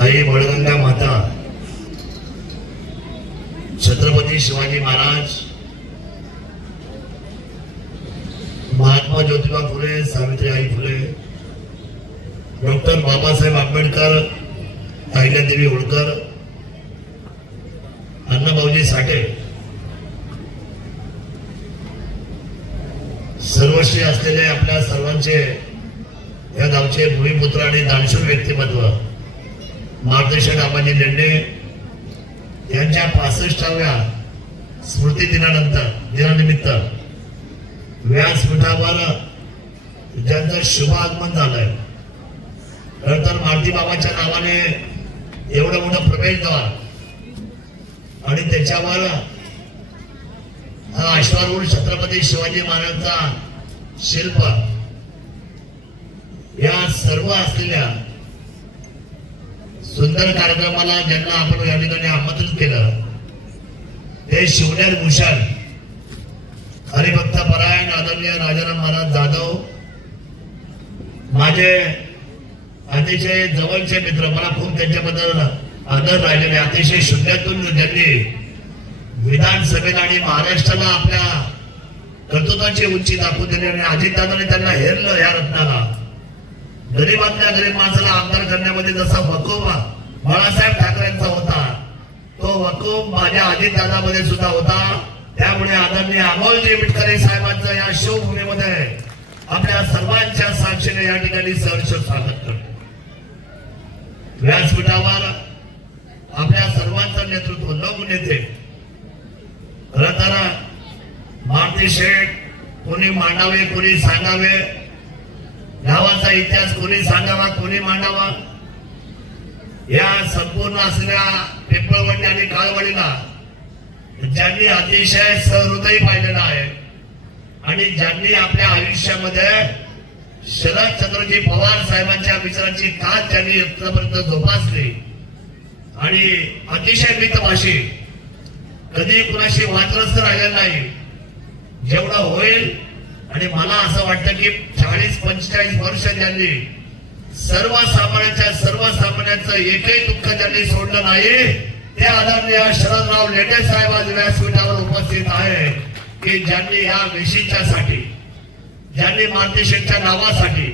आई बळगंगा माता, छत्रपती शिवाजी महाराज, महात्मा ज्योतिबा फुले, सावित्रीबाई फुले, डॉक्टर बाबासाहेब आंबेडकर, अहिल्यादेवी होळकर, अण्णाभाऊजी साठे, सर्वश्री असलेले आपल्या सर्वांचे या गावचे भूमिपुत्र आणि दानशूर व्यक्तिमत्व मार्गदर्शक आबाजी लेंडे यांच्या 65व्या स्मृती दिनानिमित्त व्यासपीठावर ज्यांचं शुभ आगमन झालंय. खरं तर मारुती बाबाच्या नावाने एवढं मोठं प्रवेशद्वार आणि त्याच्यावर हा अश्वारूढ छत्रपती शिवाजी महाराजांचा शिल्प, या सर्व असलेल्या सुंदर कार्यक्रमाला ज्यांना आपण या ठिकाणी आमंत्रित केलं ते शिवनेर भूषण हरिभक्त परायण आदरणीय राजाराम महाराज जाधव, माझे अतिशय जवळचे मित्र, मला खूप त्यांच्याबद्दल आदर राहिलेले, अतिशय शून्यातून ज्यांनी विधानसभेला आणि महाराष्ट्राला आपल्या कर्तृत्वाची उंची दाखवून दिली आणि अजितदादांनी त्यांना हेरलं. या रत्नाला गरीबातल्या गरीब माणसाला आमदार करण्यामध्ये जसा वकूफ बाळासाहेब ठाकरेंचा होता, तो वकूफ माझ्या अजितदादामध्ये सुद्धा होता. त्यामुळे आदरणीय अमोलजी मिटकरे साहेबांचं या शिवभूमीमध्ये आपल्या सर्वांच्या साक्षीने या ठिकाणी सहर्ष स्वागत करतो. व्यासपीठावर आपल्या सर्वांचं नेतृत्व लोक नेते, खरं तर मारुती शेठ कोणी मांडावे कोणी सांगावे, गावाचा इतिहास कोणी सांगावा कोणी मांडावा, या संपूर्ण असलेल्या पिंपळवंडी आणि काळवडीला ज्यांनी अतिशय सहृदयी पाहिलेला आहे आणि ज्यांनी आपल्या आयुष्यामध्ये शरदचंद्रजी पवार साहेबांच्या विचारांची कात ज्यांनी आतापर्यंत जोपासली आणि अतिशय मितभाषी, कधी कुणाशी वादग्रस्त राहिलेला नाही, जेवढं होईल. आणि मला असं वाटतं की 40-45 वर्ष ज्यांनी सर्वसामान्यांचं एकही दुःख ज्यांनी सोडलं नाही, ते आदरणीय शरदराव लेंडे साहेब आज व्यासपीठावर उपस्थित आहे की ज्यांनी या वेशीच्यासाठी, ज्यांनी मारुती शेठच्या नावासाठी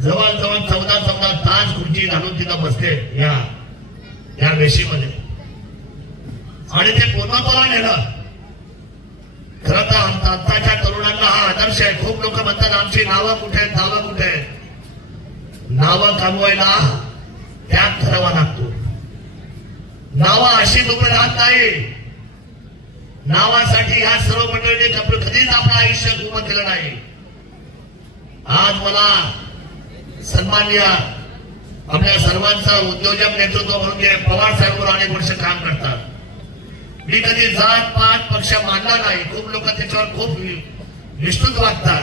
जवळजवळ 14 तास खुर्ची घालून तिथं बसले या वेशीमध्ये आणि ते पूर्णत्वाला नेलं. खरं तर आताच्या तरुणांना हा आदर्श आहे. खूप लोक म्हणतात आमची नावं कुठे आहेत, नावं कुठे आहेत. नावं कमवायला त्याग करावा लागतो. नावं अशी उभी राहत नाही. नावासाठी या सर्व मंडळींनी कधीच आपलं आयुष्य उभं केलं नाही. आज मला सन्माननीय आपल्या सर्वांचा उद्योजक नेतृत्व म्हणून जे पवार साहेबांवर अनेक वर्ष काम करतात. मी कधी जात पात पक्ष मानला नाही. खूप लोक त्याच्यावर खूप निष्ठुत वागतात.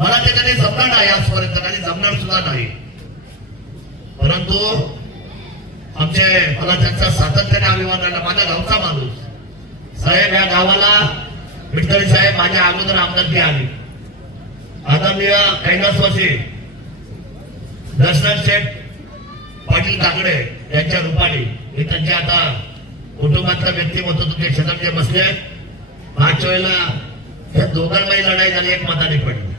मला ते कधी जमणार नाही, आजपर्यंत कधी जमणार सुद्धा नाही. परंतु मला त्यांचा सातत्याने अभिमान राहिला. माझ्या गावचा माणूस साहेब, या गावाला मिटकरी साहेब माझ्या अगोदर आमदारकी आली. आदरणीय कैलासवासी दशरथ शेठ पाटील काकडे यांच्या रूपाने हे त्यांचे आता कुटुंबातला व्यक्तिमत्व तुमच्या क्षेत्रात बसले. मागच्या वेळेला या दोघांमध्ये लढाई झाली, एक मताने पडली.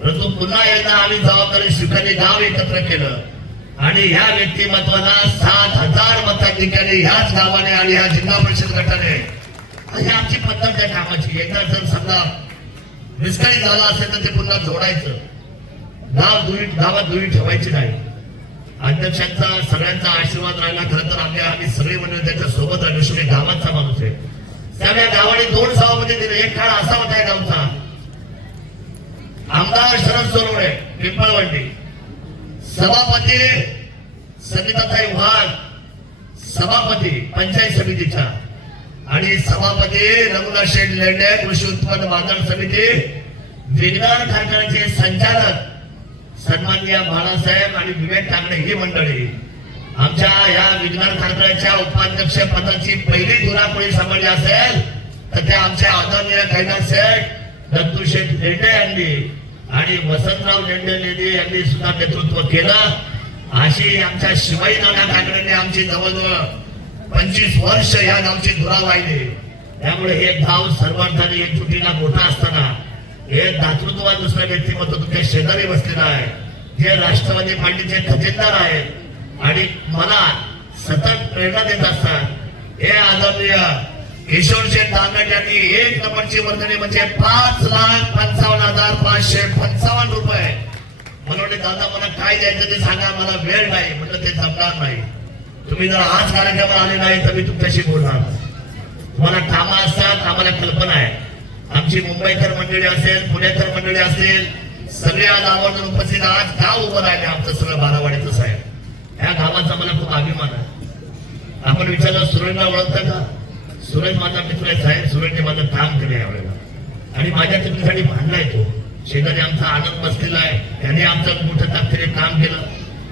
परंतु पुन्हा एकदा आम्ही जबाबदारी स्वीकारली, गाव एकत्र केलं आणि ह्या व्यक्तिमत्वाला 7,000 मताधिकारी ह्याच गावाने आणि ह्या जिल्हा परिषद गटाने, ही आमची पद्धत आहे कामाची. एकदा जर समजा विस्कळीत झाला असेल तर ते पुन्हा जोडायचं, गावात दुरी ठेवायची नाही. अध्यक्षांचा सगळ्यांचा आशीर्वाद राहिला. खरं तर आम्ही सगळे मंडळी त्यांच्या सोबत राहिलो. शेवटी गावाचा माणूस आहे. त्यामुळे गावाने 2 सभापती दिले. एक काळ असा होता या गावचा, आमदार शरद सोनवणे पिंपळवंडी, सभापती सविताताई वाघ, सभापती पंचायत समितीच्या, आणि सभापती रघुनाथ शेठ लेंडे कृषी उत्पन्न बाजार समिती, विज्ञान कारखान्याचे संचालक सन्माननीय बाळासाहेब आणि विवेक ठाकरे ही मंडळी. आमच्या या विज्ञान कारखान्याच्या उपाध्यक्ष पदाची पहिली धुरापुळी सांभाळली असेल तर ते आमचे आदरणीय कैलास शेठ, दत्तू शेठ लेंडे यांनी आणि वसंतराव लेंडे यांनी सुद्धा नेतृत्व केलं. अशी आमच्या शिवाई नाना ठाकरेंनी आमची जवळजवळ 25 वर्ष या गावची धुरा वाहिली. त्यामुळे हे गाव सर्वांनी एकजुटीला मोठा असताना हे दातृत्ववान दुसरं व्यक्तिमत्व तुमच्या शेजारी बसलेलं आहे, जे राष्ट्रवादी पार्टीचे खजिनदार आहेत आणि मला सतत प्रेरणा देत असतात. हे आदरणीय किशोरशेठ दानवे यांनी 1 नंबरची वर्गणी म्हणजे 5,55,555 रुपये. मला म्हणे दादा मला काय द्यायचं ते सांगा, मला वेळ नाही. म्हटलं ते जमणार नाही. तुम्ही जर आज कार्यक्रमाला आले नाही तर मी तुमच्याशी बोलणार. तुम्हाला कामं असतात, आम्हाला कल्पना आहे. आमची मुंबईकर मंडळी असेल, पुणेकर मंडळी असेल, सगळे आज आवर्जून उपस्थित. आज गाव उभं राहिले आमचं सगळं बारावाडीचं साहेब. या गावाचा मला खूप अभिमान आहे. आपण विचारलं सुरेशला ओळखता का? सुरेश माझा मित्र आहे साहेब. सुरेशने माझं काम केलं यावेळेला आणि माझ्या तिकडीसाठी भांडलाय तो. शेजारी आमचा आनंद बसलेला आहे, त्याने आमचं मोठं ताकदीने काम केलं.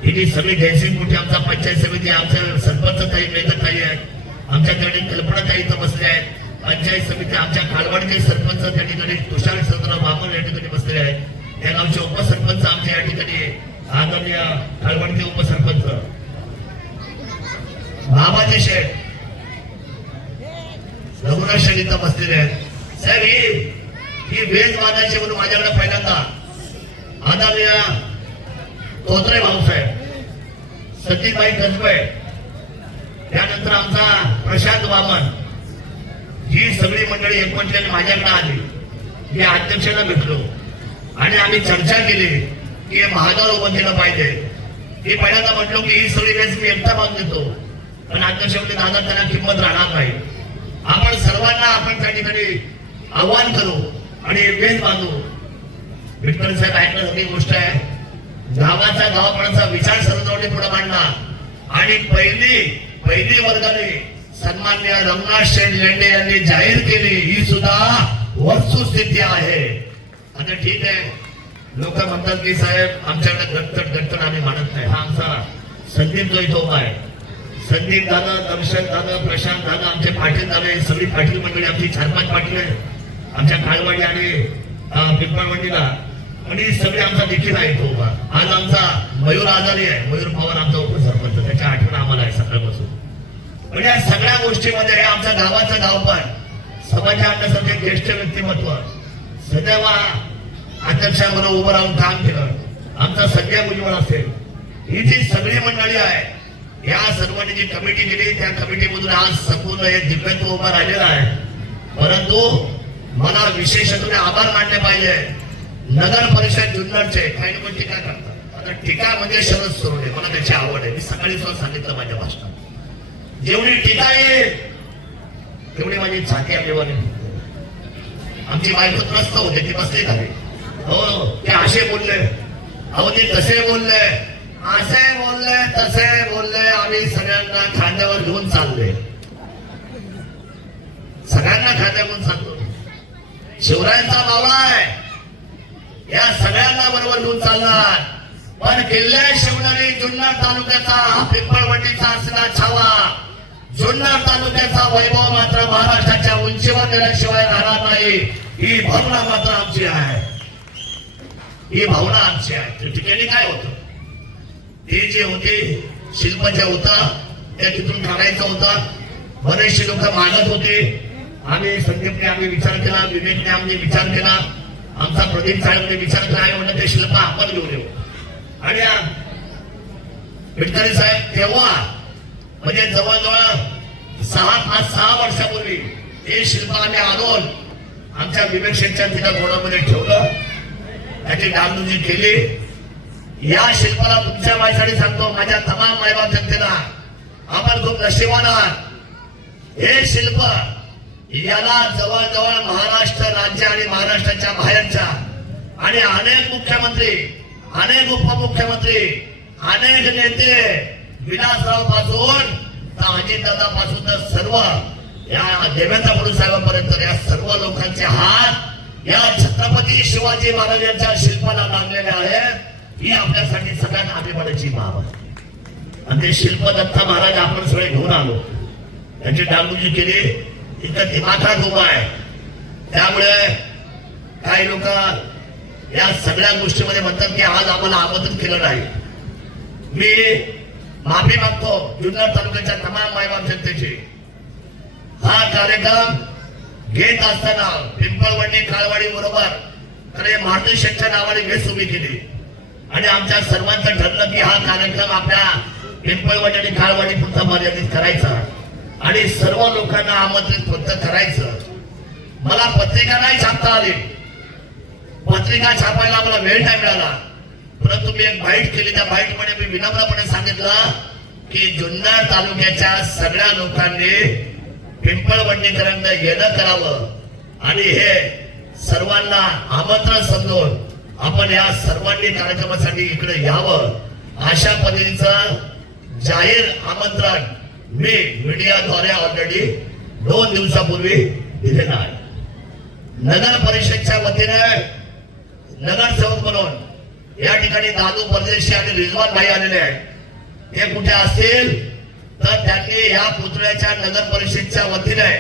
ही सगळी जयसिंग मोठी आमचा पंचायत समिती, आमच्या सरपंच ताई मेहनत ताई आहेत, आमच्याकडे कल्पना ताई इथं बसले आहेत. पंचायत समिती आमच्या कालवाडचे सरपंच त्या ठिकाणी तुषार चंद्र बामण या ठिकाणी बसले आहेत. त्या गावचे उपसरपंच आमच्या या ठिकाणी आदरणीय कालवाडचे उपसरपंच बाबाजी शेठ रघुनाथ शेठ इथं बसलेले आहेत. साहेब ही वेज बांधायची म्हणून माझ्याकडे पहिल्यांदा आदरणीय तोत्रे भाऊसाहेब, सतीबाई कसबे, त्यानंतर आमचा प्रशांत वामन, ही सगळी मंडळी एकमंचाने माझ्याकडे आली. मी अध्यक्षांना भेटलो आणि आम्ही चर्चा केली की महागाव उभं केलं पाहिजे. मी पहिल्यांदा म्हटलो की ही सगळी वेज मी एकटा बांधून देतो, पण अध्यक्ष म्हणजे दादा त्याला किंमत राहणार नाही. आपण सर्वांना आपण त्या ठिकाणी आव्हान करू आणि वेज बांधू. विठ्ठल साहेब ऐकण्यासारखी गोष्ट आहे. गावाचा गावपणाचा विचार सर्वजवळ पुढे मांडला आणि पहिली वर्गाने सन्मान्य रघुनाथ शेठ लेंडे यांनी जाहीर केली. ही सुद्धा वस्तुस्थिती आहे. आता ठीक आहे, लोक म्हणतात की साहेब आमच्याकडे गटतट आम्ही मानत नाही. हा आमचा संदीप जो इथं उभा आहे, संदीप दादा, दर्शन दादा, प्रशांत दादा, आमचे पाटील दादा, सगळी पाटील मंडळी आमची 4-5 पाटील आहे आमच्या काळवाडी आणि पिंपळवंडीला, आणि सगळे आमचा देखील आहे तो उभा. आज आमचा मयूर आजारी आहे, मयूर पवार आमचा उपसरपंच, त्याच्या आठवण आम्हाला आहे सकाळपासून. म्हणजे या सगळ्या गोष्टीमध्ये हे आमच्या गावाचं गावपण, समाजात आणण्यासारखे ज्येष्ठ व्यक्तिमत्व, सदैव अध्यक्षाबरोबर उभं राहून काम केलं. आमचा सगळ्या भुजबळ असेल, ही जी सगळी मंडळी आहे, या सर्वांनी जी कमिटी केली त्या कमिटीमधून आज संपूर्ण हे दिव्यत्व उभा राहिलेला आहे. परंतु मला विशेषत्वाने आभार मानले पाहिजे नगर परिषद जुन्नरचे. काही लोक टीका करतात. आता टीका म्हणजे शरद सोडले, मला त्याची आवड आहे. मी सकाळी सुद्धा सांगितलं माझ्या भाषणात, जेवढी टीका येईल तेवढी माझी छाती आपल्यावर. आमची बायको त्रस्त होते, ती बसली खाली. हो ते असे बोलले, अहो ते तसे बोलले, असे बोलले, तसे बोलले. आम्ही सगळ्यांना खांद्यावर घेऊन चालले, सगळ्यांना खांद्यावर चाललो. शिवरायांचा मावळा आहे, या सगळ्यांना बरोबर घेऊन चालणार. पण किल्ले शिवनेरी जुन्नर तालुक्याचा पिंपळवंडीचा असलेला छावा, जुन्नर तालुक्याचा वैभव मात्र महाराष्ट्राच्या उंचीवर नेल्याशिवाय राहणार नाही. ही भावना मात्र आमची आहे, ही भावना आमची आहे. त्या ठिकाणी काय होतं, ती जी होती शिल्प जे होता त्या तिथून काढायचं होता. बरेचसे लोक मागत होते. आम्ही संदीपने आम्ही विचार केला, विवेकने आम्ही विचार केला, आमचा प्रदीप साहेबने विचार केला आहे म्हणून ते शिल्प आपण घेऊन येऊ. आणि विठ्ठल साहेब तेव्हा म्हणजे जवळजवळ 6 वर्षापूर्वी हे शिल्प आम्ही आणून आमच्या विवेक शेठच्या तिथं घोडामध्ये ठेवलं, त्याची डागडुजी केली. या शिल्पाला तुमच्या मायसाठी सांगतो, माझ्या तमाम मायबाप जनतेला, आपण खूप नशिबान आहात. हे शिल्प याला जवळजवळ महाराष्ट्र राज्य आणि महाराष्ट्राच्या बाहेरच्या आणि अनेक मुख्यमंत्री, अनेक उपमुख्यमंत्री, अनेक नेते, विलासराव पासून तर अजितदादा पासून तर सर्व या देवेंद्र फडणवीस साहेबांपर्यंत या सर्व लोकांचे हात या छत्रपती शिवाजी महाराज यांच्या शिल्पाला लागलेले आहेत. ही आपल्यासाठी सगळ्यांना अभिमानाची बाब आहे. आणि ते शिल्प दत्ता महाराज आपण सगळे घेऊन आलो, त्यांची डागडुजी केली, इथं दिमाखात उभा आहे. त्यामुळे काही लोक या सगळ्या गोष्टीमध्ये म्हणतात की आज आम्हाला आमंत्रण केलं नाही. मी माफी मागतो जुन्नर तालुक्याच्या तमाम मायबाप जनतेची. हा कार्यक्रम घेत असताना पिंपळवंडी काळवाडी बरोबर तर मारुती शेठच्या नावाने वेस उभी केली आणि आमच्या सर्वांचं ठरलं की हा कार्यक्रम आपल्या पिंपळवंडी आणि काळवाडी पुरता मर्यादित करायचा आणि सर्व लोकांना आमंत्रित फक्त करायचं. मला पत्रिका नाही छापता आली, पत्रिका छापायला मला वेळ नाही मिळाला, परंतु मी एक बाईट केली. त्या बाईट मध्ये मी विनम्रपणे सांगितलं की जुन्नर तालुक्याच्या सगळ्या लोकांनी पिंपळवंडीकरांना येणं करावं आणि हे सर्वांना आमंत्रण समजून आपण या सर्वांनी कार्यक्रमासाठी इकडे यावं अशा पद्धतीचं जाहीर आमंत्रण मी मीडियाद्वारे ऑलरेडी 2 दिवसापूर्वी दिलेलं आहे. नगर परिषदच्या वतीने नगरसेवक म्हणून या ठिकाणी दादू परदेशी आणि रिजवान भाई आलेले आहेत. ते कुठे असतील तर त्यांनी या पुतळ्याच्या नगर परिषदच्या वतीने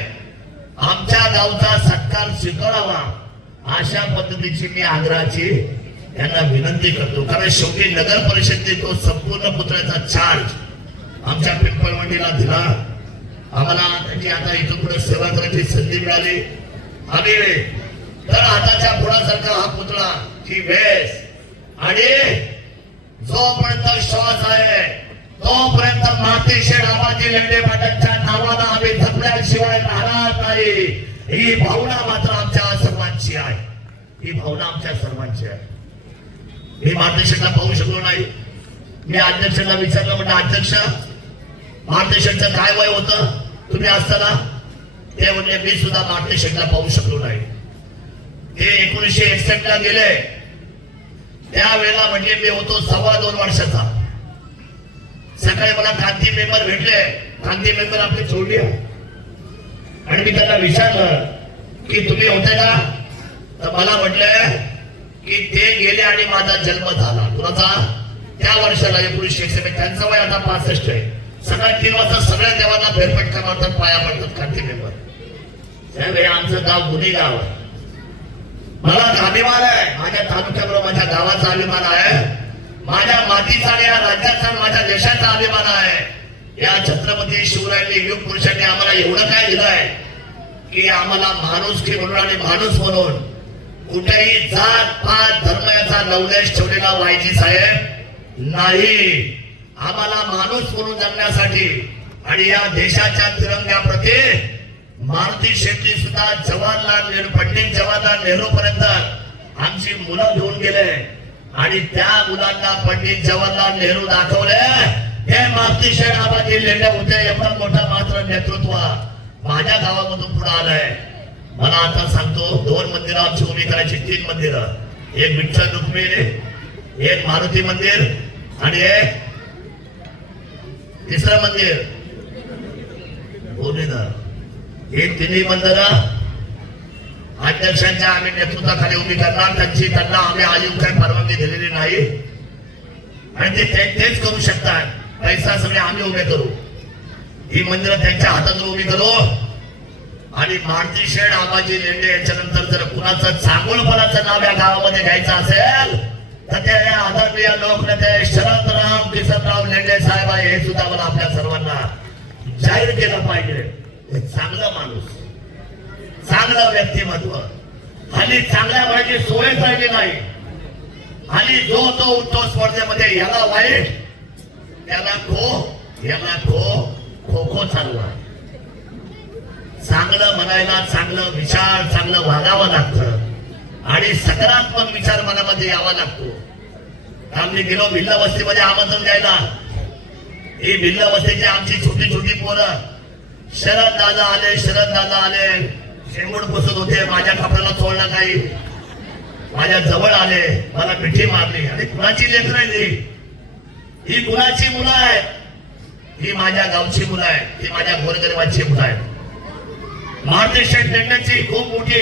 आमच्या गावचा सत्कार स्वीकारावा अशा पद्धतीची मी आग्रहाची त्यांना विनंती करतो. कारण शेवटी नगर परिषदेने तो संपूर्ण पुतळ्याचा चार्ज आमच्या पिंपळवंडीला दिला. आम्हाला त्याची आता इथून पुढे सेवा करायची संधी मिळाली आणि तर हाताच्या पुढासारखा हा पुतळा ची वेस आणि जोपर्यंत श्वास आहे तोपर्यंत माती शेठ आबाजी लेंडे पाटलांच्या नावानं आम्ही थकल्याशिवाय राहणार नाही. ही भावना मात्र आमच्या सर्वांची आहे, ही भावना आमच्या सर्वांची आहे. मी माती शेठला पाहू शकलो नाही. मी अध्यक्षांना विचारलं, म्हटलं अध्यक्ष माती शेठचं काय वय होतं तुम्ही असताना? ते म्हणजे मी सुद्धा माती शेठला पाहू शकलो नाही. ते 1961 ला गेले, त्यावेळेला म्हणजे मी होतो 2.25 वर्षाचा. सकाळी मला क्रांती मेंबर भेटले, क्रांती मेंबर आपली जोडली आणि मी त्यांना विचारलं की तुम्ही होते का? तर मला म्हटलं की ते गेले आणि माझा जन्म झाला. कुणाचा? त्या वर्षाला 1961. त्यांचं वय आता 65 आहे. सकाळी 3 वाजता सगळ्या देवांना फेरफटका मारतात, पाया पडतात क्रांती मेंबर. त्यावेळी आमचं गाव गुन्हे गाव आहे. मला अभिमान आहे, माझ्या तालुक्याबरोबर माझ्या गावाचा अभिमान आहे, माझ्या मातीचा आणि या राज्याचा माझ्या देशाचा अभिमान आहे. या छत्रपती शिवरायांनी युग पुरुषांनी आम्हाला एवढं काय दिलंय की आम्हाला माणुसकी म्हणून आणि माणूस म्हणून कुठेही जात पात धर्म याचा नवलेश ठेवलेला वायजी साहेब नाही. आम्हाला माणूस म्हणून जगण्यासाठी आणि या देशाच्या तिरंग्याप्रती मारुती शेट्टी सुद्धा जवाहरलाल नेहरू, पंडित जवाहरलाल नेहरू पर्यंत आमची मुलं घेऊन गेले आणि त्या मुलांना पंडित जवाहरलाल नेहरू दाखवले. हे मारुती शेठ आबाजी लेंडे होते. एवढं मोठं मात्र नेतृत्व माझ्या गावामधून पुढे आलंय. मला आता सांगतो 2 मंदिरं आमची उभी करायची, 3 मंदिरं. एक विठ्ठल रुक्मिणी, एक मारुती मंदिर आणि एक तिसरं मंदिर भूमिधर. हे 3ही मंदिरं अध्यक्षांच्या आम्ही नेतृत्वाखाली उभी करणार. त्यांना आम्ही आयुक्त काही परवानगी दिलेली नाही आणि तेच करू शकतात. पैसा सगळे आम्ही उभे करू, ही मंदिरं त्यांच्या हातात उभी करू आणि मारुती शेठ आबाजी लेंडे यांच्यानंतर जर कुणाचं चांगुलपणाचं नाव या गावामध्ये घ्यायचं असेल तर ते आदरणीय लोकनेते शरदराव किसनराव लेंडे साहेब आहे. हे सुद्धा मला आपल्या सर्वांना जाहीर केलं पाहिजे. चांगला माणूस, चांगलं व्यक्तिमत्व. हल्ली चांगल्या वेळेची सोय राहिली नाही. हल्ली जो तो उठतो स्पर्धेमध्ये याला वाईट, त्याला याला खो खो चालू आहे. चांगलं म्हणायला चांगलं विचार, चांगलं वागावं लागतं आणि सकारात्मक विचार मनामध्ये यावा लागतो. आम्ही गेलो भिल्ल वस्तीमध्ये आमंत्रण द्यायला. ही भिल्ल वस्तीची आमची छोटी छोटी पोरं शरद दादा आले, शेंगूड पुसत होते. माझ्या कपड्याला चोळलं काही, माझ्या जवळ आले, मला मिठी मारली. आणि कुणाची लेकरं आहे ही कुणाची मुलं आहेत? ही माझ्या गावची मुलं आहेत, ही माझ्या गोरगरिबांची मुलं आहेत. मारुती शेठ लेंडेची खूप मोठी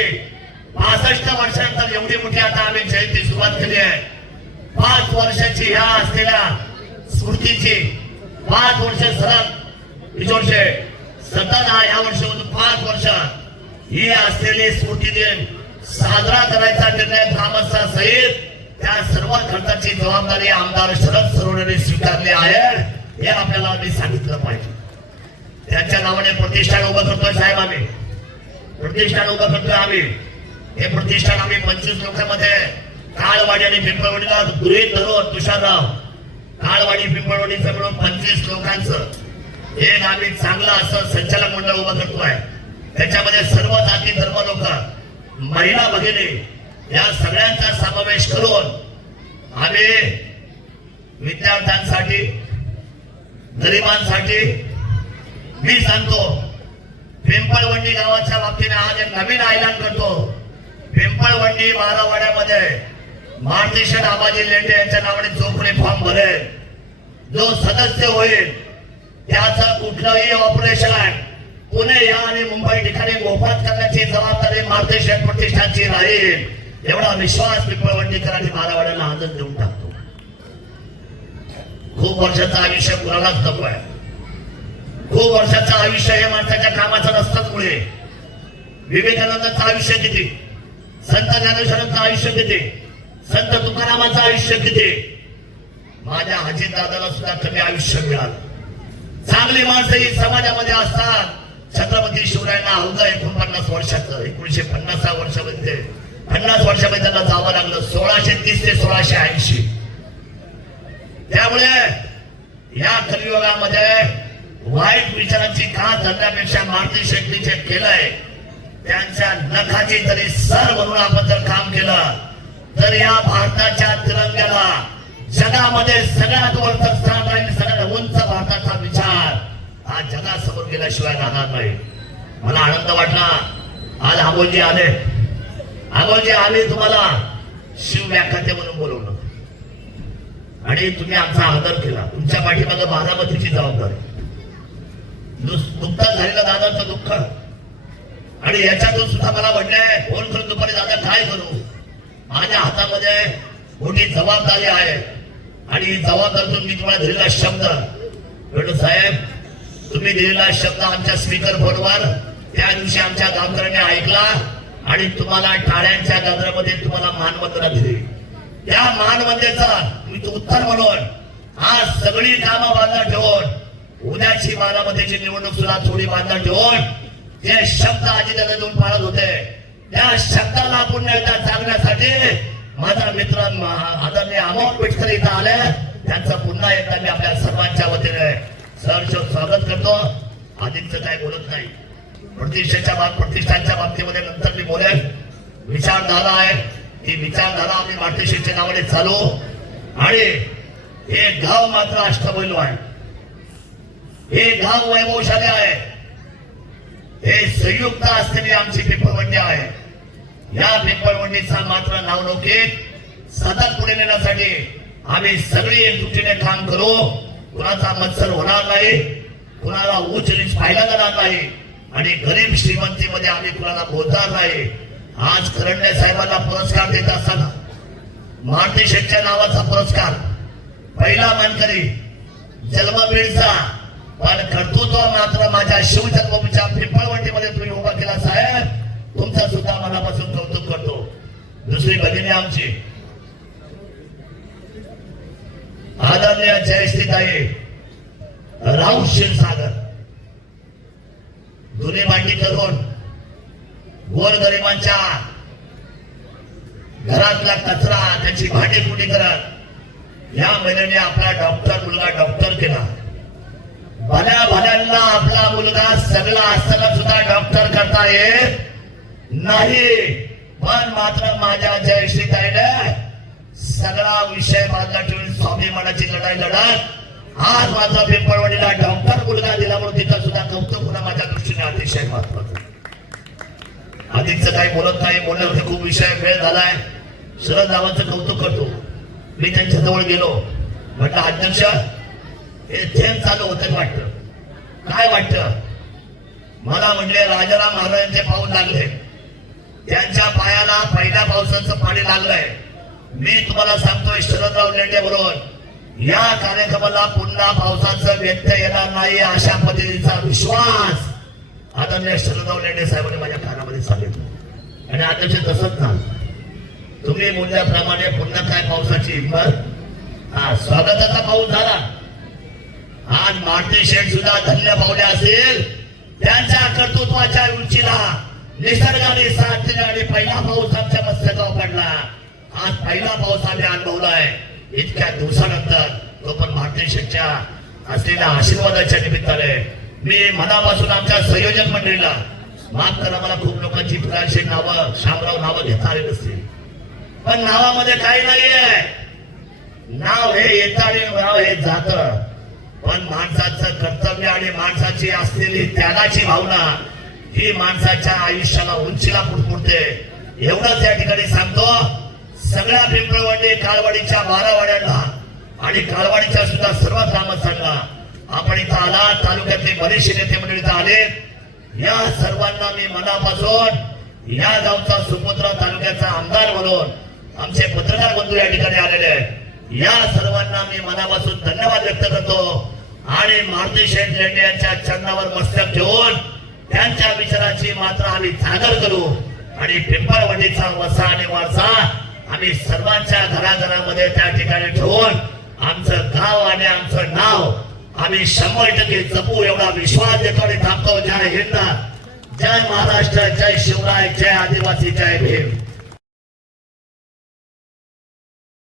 65 वर्षानंतर एवढी मोठी आता आम्ही जयंती सुरुवात केली आहे. 5 वर्षाची ह्या असलेल्या स्मृतीची 5 वर्ष सलग सतत या वर्षामधून 5 वर्ष ही असलेली स्मृती दिन साजरा करायचा निर्णय ग्रामस्था सहित त्या सर्व खर्चाची जबाबदारी आमदार शरद सोनवणे स्वीकारली आहे हे आपल्याला मी सांगितलं पाहिजे. त्यांच्या नावाने प्रतिष्ठान उभं करतोय साहेब, आम्ही प्रतिष्ठान उभं करतोय. आम्ही हे प्रतिष्ठान आम्ही 25 लोकांमध्ये काळवाडी आणि पिंपळवाडीला गृहीत धरून तुषारराव काळवाडी पिंपळवाडीचं मिळून 25 लोकांचं एक आम्ही चांगलं असं संचालक मंडळ उभं करतोय. त्याच्यामध्ये सर्व जाती धर्म लोक, महिला भगिनी या सगळ्यांचा समावेश करून आम्ही विद्यार्थ्यांसाठी, गरिबांसाठी मी सांगतो पिंपळवंडी गावाच्या बाबतीने आज एक नवीन ऐलान करतो. पिंपळवंडी बारावाड्यामध्ये मारुती शेठ आबाजी लेंडे यांच्या नावाने जो कोणी फॉर्म भरेल, जो सदस्य होईल, त्याचं कुठलंही ऑपरेशन पुणे या आणि मुंबई ठिकाणी मोफत करण्याची जबाबदारी मारुती शेठ प्रतिष्ठानची राहील एवढा विश्वास पिंपळवंडीकर आणि बारावाड्याला आजच देऊन टाकतो. खूप वर्षाचं आयुष्य कुणालाच नको आहे. खूप वर्षाचं आयुष्य हे माणसाच्या कामाचं नसतंच. मुळे विवेकानंदांचं आयुष्य किती, संत ज्ञानेश्वरांचं आयुष्य किती, संत तुकारामांचं आयुष्य किती, माझ्या अजितदादाला सुद्धा कमी आयुष्य मिळालं. चांगली माणसं ही समाजामध्ये असतात. छत्रपती शिवरायांना अवघं 49 वर्षाचं 1950 वर्षामध्ये 50 वर्षामध्ये त्यांना जावं लागलं 1630 ते 1680. त्यामुळे या कलियुगामध्ये वाईट विचारांची का धरण्यापेक्षा मारुती शेट्टी जे केलंय त्यांच्या नखाची तरी सर म्हणून आपण जर काम केलं तर या भारताच्या तिरंग्याला जगामध्ये सगळ्यात वरचं स्थान राहील. सगळ्यात उंच भारताचा विचार हा जगासमोर गेल्याशिवाय राहणार नाही. मला आनंद वाटला आज अमोलजी आले. अमोलजी आले तुम्हाला शिवव्याख्याते म्हणून बोलवलं आणि तुम्ही आमचा आदर केला. तुमच्या पाठीमागे बारामतीची जबाबदारी, नुकताच झालेलं दादाचं दुःख आणि याच्यातून सुद्धा मला म्हटलंय फोन करून दुपारी दादा काय करू, माझ्या हातामध्ये मोठी जबाबदारी आहे आणि जबाबदारीतून मी तुम्हाला दिलेला शब्द म्हणून साहेब तुम्ही दिलेला शब्द आमच्या स्पीकर फोनवर त्या दिवशी आमच्या गावकऱ्यांनी ऐकला आणि तुम्हाला टाळ्यांच्या गजरामध्ये तुम्हाला मानवंदना दिली. त्या मानवंदनेचं मी उत्तर म्हणून आज सगळी कामं बांधून ठेवून उद्याची बारामतीची निवडणूक सुद्धा थोडी बांधून ठेवून जे शब्द अजितदादा देऊन पाळत होते त्या शब्दाला पुन्हा एकदा सांगण्यासाठी माझा मित्र आदरणीय अमोल पेटकर इथं आले. त्यांचं पुन्हा एकदा मी आपल्या सर्वांच्या वतीने सहर्ष स्वागत करतो. आधीचं काय बोलत नाही. प्रतिष्ठानच्या बाबतीमध्ये नंतर मी बोलेन. विचारधारा आहे ती विचारधारा आम्ही मारुती शेठच्या नावाने चालू आणि हे गाव मात्र अष्टबैलू आहे. हे गाव वैभवशाली आहे. हे संयुक्त असलेली आमची पिंपळवंडी आहे. या पिंपळवंडीचा मात्र नावलौकिक सतत पुढे नेण्यासाठी आम्ही सगळी एकजुटीने काम करू. कुणाचा मत्सर होणार नाही, कुणाला उच्च नीच पाहिला जाणार नाही आणि गरीब श्रीमंतीमध्ये आम्ही कुणाला बोलणार नाही. आज करंडे साहेबांना पुरस्कार देत असताना मारुती शेठच्या नावाचा पुरस्कार पहिला मानकरी जन्मबीडचा पण कर्तृत्व मात्र माझ्या शिवजन्मभूमीच्या पिंपळवंडीमध्ये तुम्ही उभा केला साहेब. तुमचं सुद्धा मनापासून कौतुक करतो. दुसरी भगिनी आमची आदरणीय जयश्रीताई राऊत क्षीरसागर जुनी भांडी करून गोरगरिबांच्या घरातला कचरा त्याची भांडीपुडी करत या महिन्याने आपला डॉक्टर मुलगा डॉक्टर केला. भल्या भल्यांना आपला मुलगा सगळा असताना सुद्धा डॉक्टर करता येत नाही. पण मात्र माझ्या जयश्रीताईने सगळा विषय बाजूला ठेवून स्वाभिमानाची लढाई लढत आज माझा पिंपळवडीला डॉक्टर मुलगा दिला म्हणून तिथं सुद्धा कौतुक होणं माझ्या दृष्टीने अतिशय महत्वाचं. आधीचं काही बोलत नाही. बोलण्यावर खूप विषय वेळ झालाय. शरद रावांचं कौतुक करतो. मी त्यांच्या जवळ गेलो म्हटलं अध्यक्ष हे थेंब चालू होतं वाटतं, काय वाटतं? मला म्हणले राजाराम महाराजांचे पाऊल लागले, त्यांच्या पायाला पहिल्या पावसाचं पाणी लागलंय. मी तुम्हाला सांगतोय शरदराव लेंडे बरोबर या कार्यक्रमाला पुन्हा पावसाचं व्यत्यय येणार नाही अशा पद्धतीचा विश्वास आदरणीय शरदराव लेंडे साहेबांनी माझ्या कानामध्ये सांगितलं आणि अध्यक्ष तसंच झालं. तुम्ही बोलल्याप्रमाणे पुन्हा काय पावसाची हिंमत स्वागताचा पाऊस झाला. आज मारुती शेठ सुद्धा धन्य पावले असेल त्यांच्या कर्तृत्वाच्या उंचीला निसर्गाने साथ दिली आणि पहिला पाऊस आमच्या मस्तकावर पडला. आज पहिला पाऊस आम्ही अनुभवलाय इतक्या दिवसानंतर, तो पण मारुती शेठच्या असलेल्या आशीर्वादाच्या निमित्ताने. मी मनापासून आमच्या संयोजक मंडळीला माफ करा, मला खूप लोकांची फुलांशी नावं शामराव नावं घेता आली नसतील, पण नावामध्ये काही नाहीये. नाव हे येतं आणि नाव हे जात, पण माणसाचं कर्तव्य आणि माणसाची असलेली त्यागाची भावना ही माणसाच्या आयुष्याला उंचीला पुरपुरते. एवढंच या ठिकाणी सांगतो. सगळ्या पिंपळवंडी काळवाडीच्या 12 वाड्यांना आणि काळवाडीच्या सुद्धा सर्व ग्रामस्थांना आपण इथं आला, तालुक्यातले बरेचसे नेते मंडळी इथं आले, या सर्वांना मी मनापासून या गावचा सुपुत्र तालुक्याचा आमदार म्हणून आमचे पत्रकार बंधू या ठिकाणी आलेले आहेत, या सर्वांना मी मनापासून धन्यवाद व्यक्त करतो. आणि मारुती शेठ लेंडे यांच्या चरणावर मस्तक ठेवून त्यांच्या विचाराची मात्रा आम्ही जागर करू आणि पिंपळवंडीचा वसा आणि वारसा आम्ही सर्वांच्या घराघरामध्ये त्या ठिकाणी ठेवून आमचं गाव आणि आमचं नाव आम्ही 100% जपू एवढा विश्वास देतो आणि थांबतो. जय हिंद, जय महाराष्ट्र, जय शिवराय, जय आदिवासी, जय भीम.